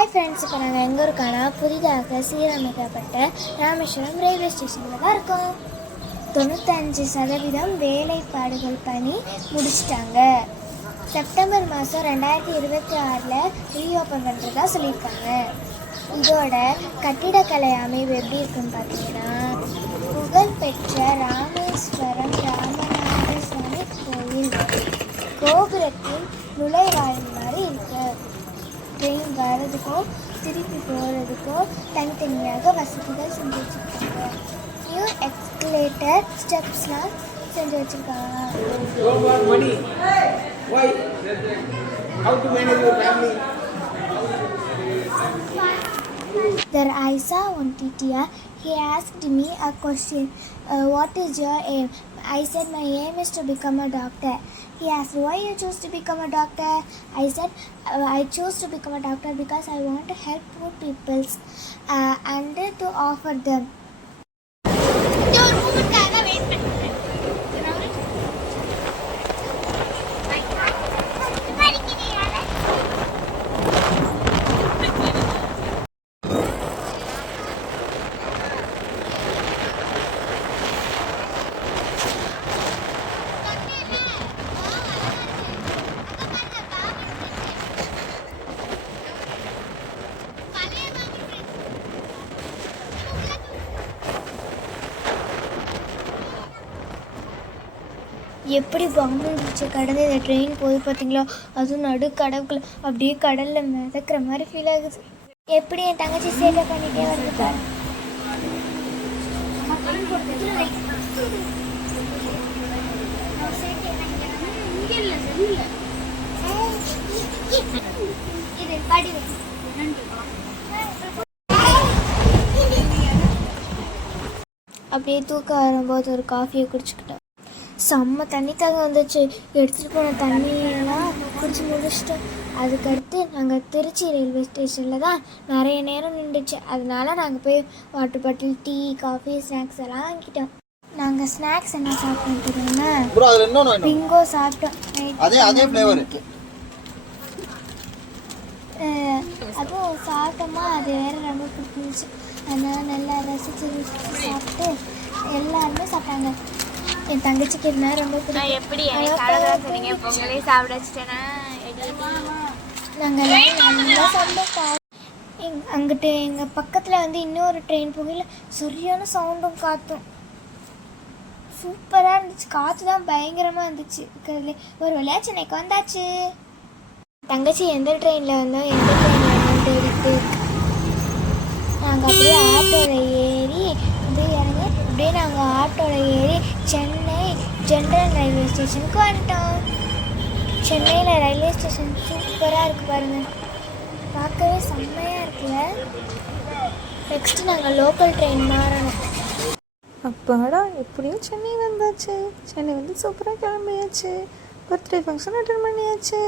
Hi friends, இப்போ நாங்கள் எங்கே இருக்கோன்னா புதிதாக சீரமைக்கப்பட்ட ராமேஸ்வரம் ரயில்வே ஸ்டேஷனில் தான் இருக்கோம். 95% வேலைப்பாடுகள் பணி முடிச்சிட்டாங்க. செப்டம்பர் மாதம் 2026 ரீஓப்பன் பண்ணுறதா சொல்லியிருக்காங்க. இதோட கட்டிடக்கலை அமைவு எப்படி இருக்குன்னு பார்த்தீங்கன்னா, புகழ்பெற்ற ராமேஸ்வரம் ராமநாத சுவாமி கோயில் கோபுரத்தின் நுழைவாயில் மாதிரி இருக்கு. ட்ரெயின் வர்றதுக்கும் திருப்பி போகிறதுக்கும் தனித்தனியாக வசதிகள் செஞ்சு வச்சுருக்காங்க. நியூ எஸ்கலேட்டர் ஸ்டெப்ஸ்லாம் செஞ்சு வச்சுருக்காங்க. There I saw one teacher. He asked me a question. What is your aim? I said my aim is to become a doctor. He asked, why you choose to become a doctor? I said I choose to become a doctor because I want to help poor people and to offer them. எப்படி பாம்பு இருந்துச்சு கடந்து இந்த train போய் பார்த்தீங்களா? அதுவும் நடு கடவுக்குள்ள அப்படியே கடலில் மிதக்கிற மாதிரி ஃபீல் ஆகுது. எப்படி என் தங்கச்சி சேட்டை பண்ணிட்டே வருது பாரு. அப்படியே தூக்கம் வரும்போது ஒரு காஃபியை குடிச்சுக்கிட்டோம். செம்ம தண்ணி தாக வந்துச்சு. எடுத்துகிட்டு போன தண்ணியெல்லாம் குடிச்சு முடிச்சிட்டோம். அதுக்கடுத்து நாங்கள் திருச்சி ரயில்வே ஸ்டேஷனில் தான் நிறைய நேரம் நின்றுச்சு. அதனால நாங்கள் போய் water bottle, tea, coffee, snacks எல்லாம் வாங்கிட்டோம். நாங்கள் ஸ்நாக்ஸ் என்ன சாப்பிட்டோம் தெரியுமா? பிங்கோ சாப்பிட்டோம். அதுவும் சாப்பிட்டோமா, அது வேறு ரொம்ப பிடிச்சிருந்துச்சு. அதனால் நல்லா ரசித்து சாப்பிட்டு எல்லாருமே சாப்பிட்டாங்க. என் தங்கச்சிக்கு இருந்தால் ரொம்ப பிடிக்கும். எப்படி பொங்கலே சாப்பிட வச்சுட்டேன்னா நாங்கள் நல்லா சாப்பிட்டோம். அங்கிட்டு எங்கள் பக்கத்தில் வந்து இன்னொரு ட்ரெயின் போகையில் சரியான சவுண்டும் காற்றும் சூப்பராக இருந்துச்சு. காற்று தான் பயங்கரமாக இருந்துச்சு. இருக்கிறதுலே ஒரு வழியாக சென்னைக்கு வந்தாச்சு. தங்கச்சி எந்த ட்ரெயினில் வந்தோம் எந்த ட்ரெயினில் வந்தோம் தேடிட்டு நாங்கள் அப்படியே ஆட்டோவில் ஏறி வந்து இறங்கி அப்படியே நாங்கள் ஆட்டோவில் ஏறி சென்னை ஜென்ரல் ரயில்வே ஸ்டேஷனுக்கு வந்துட்டோம். சென்னையில் ரயில்வே ஸ்டேஷன் சூப்பராக இருக்குது பாருங்கள், பார்க்கவே செம்மையாக இருக்குல்ல. நெக்ஸ்ட்டு நாங்கள் லோக்கல் ட்ரெயின் மாறணும். அப்பாடா, எப்படியும் சென்னை வந்தாச்சு. சென்னை வந்து சூப்பராக கிளம்பியாச்சு. பர்த்டே ஃபங்க்ஷன் அட்டெண்ட் பண்ணியாச்சு.